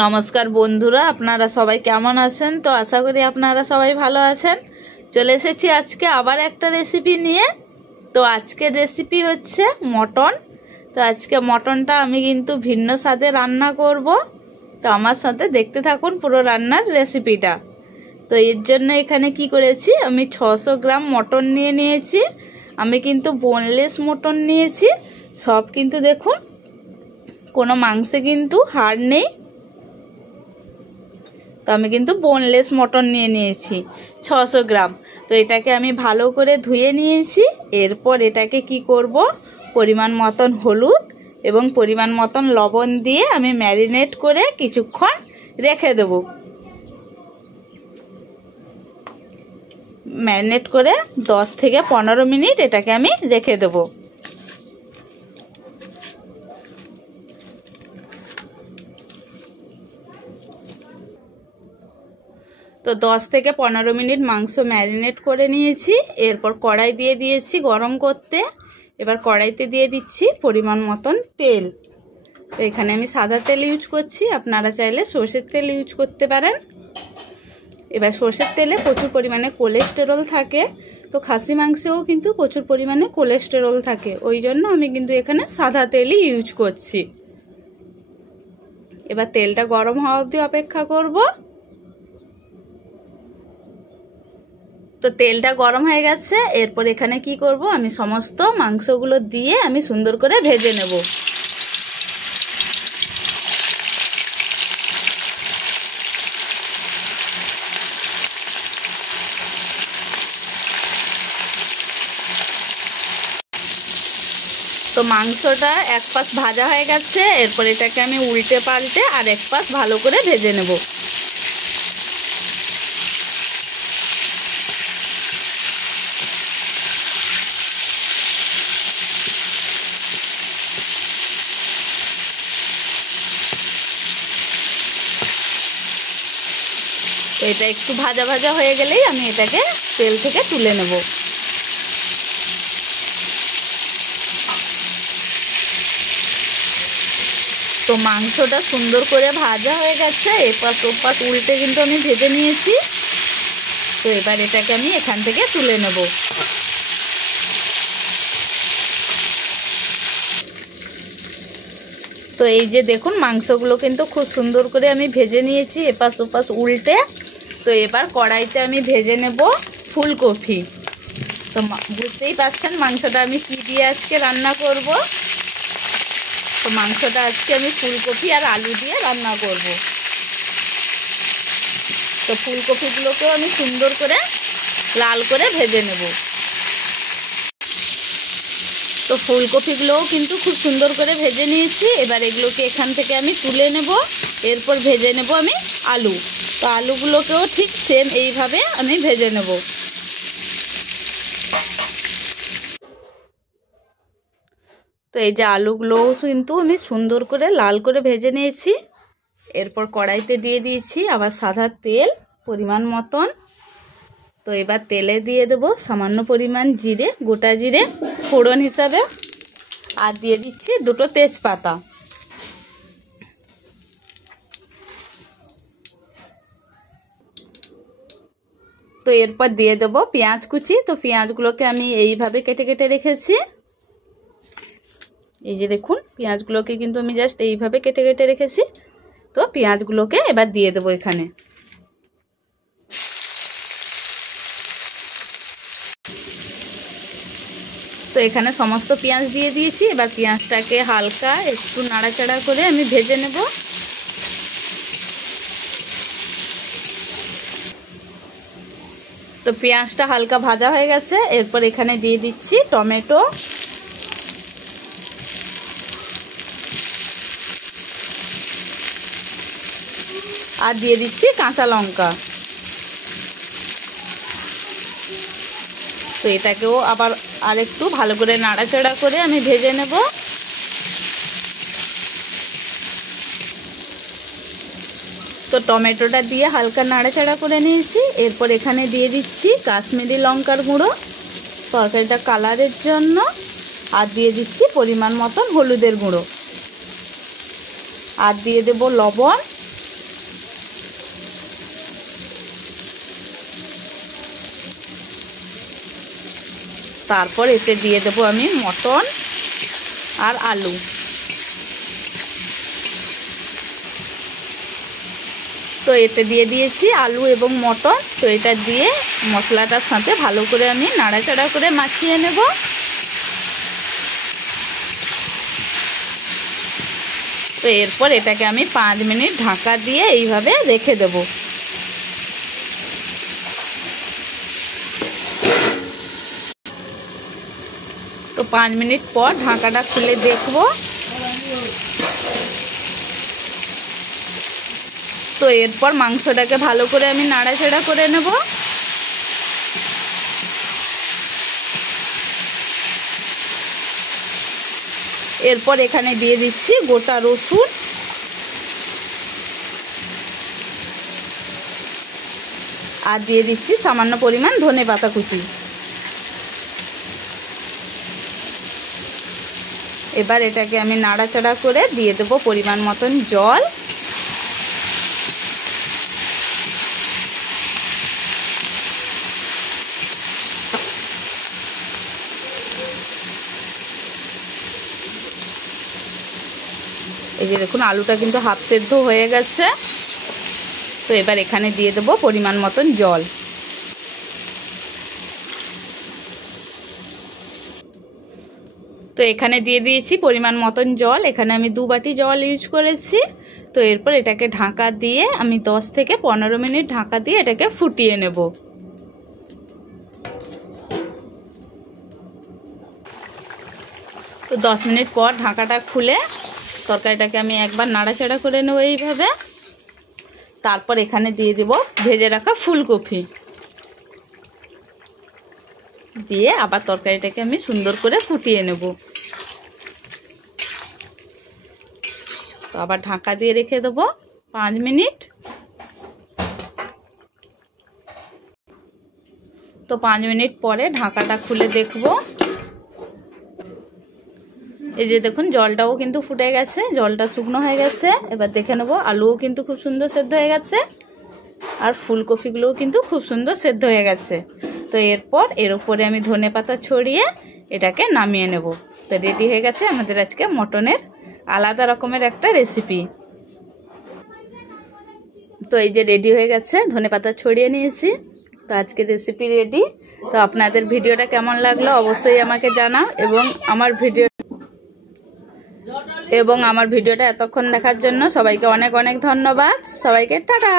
নমস্কার বন্ধুরা, আপনারা সবাই কেমন আছেন? তো আশা করি আপনারা সবাই ভালো আছেন। চলে এসেছি আজকে আবার একটা রেসিপি নিয়ে। তো আজকের রেসিপি হচ্ছে মটন। তো আজকে মটনটা আমি কিন্তু ভিন্ন স্বাদে রান্না করব। তো আমার সাথে দেখতে থাকুন পুরো রান্নার রেসিপিটা। তো এর জন্য এখানে কি করেছি, আমি 600 গ্রাম মটন নিয়েছি। আমি কিন্তু বোনলেস মটন নিয়েছি। সব কিন্তু দেখুন, কোনো মাংসে কিন্তু হাড় নেই। তো আমি কিন্তু বোনলেস মটন নিয়েছি 600 গ্রাম। তো এটাকে আমি ভালো করে ধুয়ে নিয়েছি। এরপর এটাকে কি করব, পরিমাণ মতন হলুদ এবং পরিমাণ মতন লবণ দিয়ে আমি ম্যারিনেট করে কিছুক্ষণ রেখে দেব। ম্যারিনেট করে 10 থেকে 15 মিনিট এটাকে আমি রেখে দেব। তো 10 থেকে 15 মিনিট মাংস ম্যারিনেট করে নিয়েছি। এরপর কড়াই দিয়ে দিয়েছি গরম করতে। এবার কড়াইতে দিয়ে দিচ্ছি পরিমাণ মতন তেল। তো এখানে আমি সাদা তেল ইউজ করছি, আপনারা চাইলে সরষের তেল ইউজ করতে পারেন। এবার সরষের তেলে প্রচুর পরিমাণে কোলেস্টেরল থাকে। তো খাসি মাংসেও কিন্তু প্রচুর পরিমাণে কোলেস্টেরল থাকে, ওই জন্য আমি কিন্তু এখানে সাদা তেলই ইউজ করছি। এবার তেলটা গরম হওয়া অবধি অপেক্ষা করব। তো তেলটা গরম হয়ে গেছে। এরপর এখানে কি করব, আমি সমস্ত মাংসগুলো দিয়ে আমি সুন্দর করে ভেজে নেব। তো মাংসটা এক পাশ ভাজা হয়ে গেছে। এরপর এটাকে আমি উল্টে পাল্টে আর এক পাশ ভালো করে ভেজে নেব। তো এটা একটু ভাজা ভাজা হয়ে গেলেই আমি এটাকে তেল থেকে তুলে নেব। তো মাংসটা সুন্দর করে ভাজা হয়ে গেছে। এপাশ ওপাশ উল্টে কিন্তু আমি ভেজে নিয়েছি। তো এবার এটাকে আমি এখান থেকে তুলে নেব। তো এই যে দেখুন, মাংসগুলো কিন্তু খুব সুন্দর করে আমি ভেজে নিয়েছি এপাশ ওপাশ উল্টে। তো এবার কড়াইতে আমি ভেজে নেব ফুলকপি। তো বুঝতেই পারছেন মাংসটা আমি কি দিয়ে আজকে রান্না করব। তো মাংসটা আজকে আমি ফুলকপি আর আলু দিয়ে রান্না করব। তো ফুলকপিগুলোকেও আমি সুন্দর করে লাল করে ভেজে নেব। তো ফুলকপিগুলোও কিন্তু খুব সুন্দর করে ভেজে নিয়েছি। এবার এগুলোকে এখান থেকে আমি তুলে নেব। এরপর ভেজে নেব আমি আলু। তো আলুগুলোকেও ঠিক সেম এইভাবে আমি ভেজে নেব। তো এই যে আলুগুলোও কিন্তু আমি সুন্দর করে লাল করে ভেজে নিয়েছি। এরপর কড়াইতে দিয়ে দিয়েছি আবার সাদা তেল পরিমাণ মতন। তো এবার তেলে দিয়ে দেব সামান্য পরিমাণ জিরে, গোটা জিরে ফোড়ন হিসাবে, আর দিয়ে দিচ্ছি 2টো তেজপাতা। তো এরপর দিয়ে দেব পেঁয়াজ কুচি। তো পেঁয়াজগুলোকে আমি এইভাবে কেটে কেটে রেখেছি। এই যে দেখুন, পেঁয়াজগুলোকে কিন্তু আমি জাস্ট এইভাবে কেটে কেটে রেখেছি। তো পেঁয়াজগুলোকে এবার দিয়ে দেবো এখানে। তো এখানে সমস্ত পেঁয়াজ দিয়ে দিয়েছি। এবার পেঁয়াজটাকে হালকা একটু নাড়াচাড়া করে আমি ভেজে নেব। তো পেঁয়াজটা হালকা ভাজা হয়ে গেছে। এরপর এখানে দিয়ে দিচ্ছি টমেটো, আর দিয়ে দিচ্ছি কাঁচা লঙ্কা। তো এটাকেও আবার আরেকটু ভালো করে নাড়াচাড়া করে আমি ভেজে নেব। তো টমেটোটা দিয়ে হালকা নাড়াচাড়া করে নিয়েছি। এরপর এখানে দিয়ে দিচ্ছি কাশ্মীরি লঙ্কার গুঁড়ো তরকারিটা কালারের জন্য, আর দিয়ে দিচ্ছি পরিমাণ মতন হলুদের গুঁড়ো, আর দিয়ে দেব লবণ। তারপর এতে দিয়ে দেবো আমি মটন আর আলু। তো এতে দিয়ে দিয়েছি আলু এবং মটন। তো এটা দিয়ে মশলাটার সাথে ভালো করে আমি নাড়াচাড়া করে মাখিয়ে নেব। তো এরপর এটাকে আমি 5 মিনিট ঢাকা দিয়ে এইভাবে রেখে দেব। তো 5 মিনিট পর ঢাকাটা খুলে দেখব। তো এরপর মাংসটাকে ভালো করে আমি নাড়াচাড়া করে নেব। এরপর এখানে দিয়ে দিচ্ছি গোটা রসুন আর দিয়ে দিচ্ছি সামান্য পরিমাণ ধনেপাতা কুচি। এবার এটাকে আমি নাড়াচাড়া করে দিয়ে দেব পরিমাণ মতন জল। এই যে দেখুন আলুটা কিন্তু হাফ সেদ্ধ হয়ে গেছে। তো এবার এখানে দিয়ে দেব পরিমাণ মতন জল। তো এখানে দিয়ে দিয়েছি পরিমাণ মতন জল। এখানে আমি 2 বাটি জল ইউজ করেছি। তো এরপর এটাকে ঢাকা দিয়ে আমি 10 থেকে 15 মিনিট ঢাকা দিয়ে এটাকে ফুটিয়ে নেব। তো 10 মিনিট পর ঢাকাটা খুলে তরকারিটাকে আমি একবার নাড়াচাড়া করে নেব এইভাবে। তারপর এখানে দিয়ে দেব ভেজে রাখা ফুলকপি, দিয়ে আবার তরকারিটাকে আমি সুন্দর করে ফুটিয়ে নেব। তো আবার ঢাকা দিয়ে রেখে দেব 5 মিনিট। তো 5 মিনিট পরে ঢাকাটা খুলে দেখব। এই যে দেখুন জলটাও কিন্তু ফুটে গেছে, জলটা শুকনো হয়ে গেছে। এবার দেখে নেব আলুও কিন্তু খুব সুন্দর সেদ্ধ হয়ে গেছে আর ফুলকপিগুলোও কিন্তু খুব সুন্দর সেদ্ধ হয়ে গেছে। তো এরপর এর উপরে আমি ধনেপাতা ছড়িয়ে এটাকে নামিয়ে নেব। তো রেডি হয়ে গেছে আমাদের আজকে মটনের আলাদা রকমের একটা রেসিপি। তো এই যে রেডি হয়ে গেছে, ধনেপাতা ছড়িয়ে নিয়েছি। তো আজকের রেসিপি রেডি। তো আপনাদের ভিডিওটা কেমন লাগলো অবশ্যই আমাকে জানাও, এবং আমার ভিডিওটা এতক্ষণ দেখার জন্য সবাইকে অনেক অনেক ধন্যবাদ। সবাইকে টাটা।